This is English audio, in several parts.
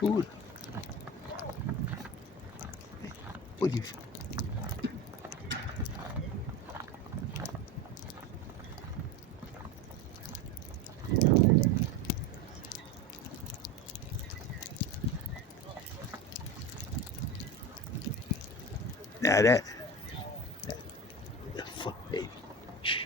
Food. What do you? Now that. Fuck, baby. Shh.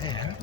Yeah.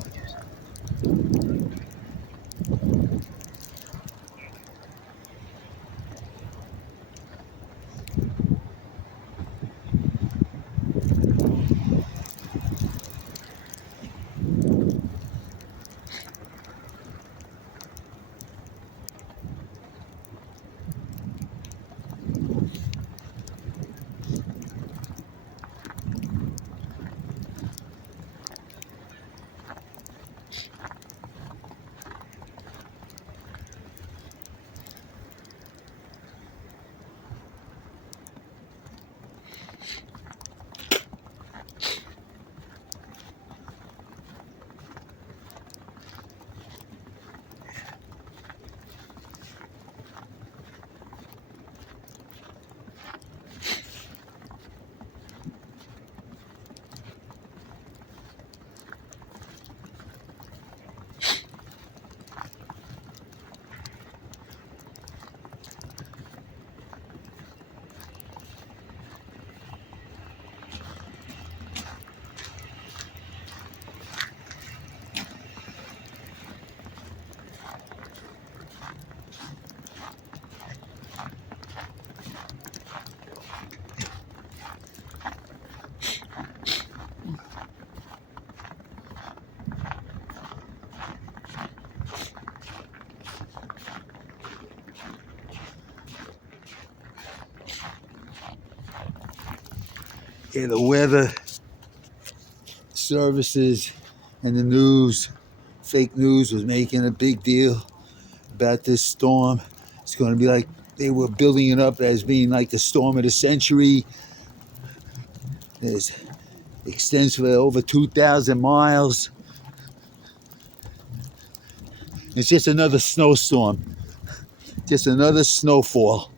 Yeah, the weather services and the news, fake news, was making a big deal about this storm. It's going to be like they were building it up as being like the storm of the century. It extends for over 2,000 miles. It's just another snowstorm, just another snowfall.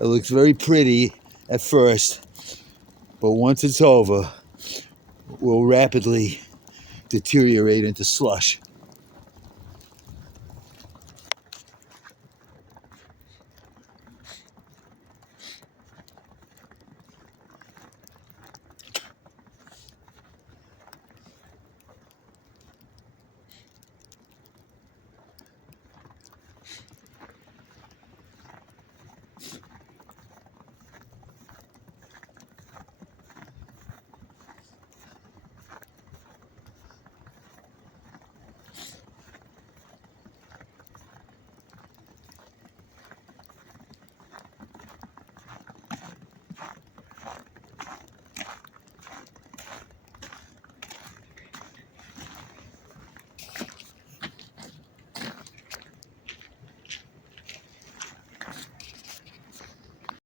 It looks very pretty at first, but once it's over, it will rapidly deteriorate into slush.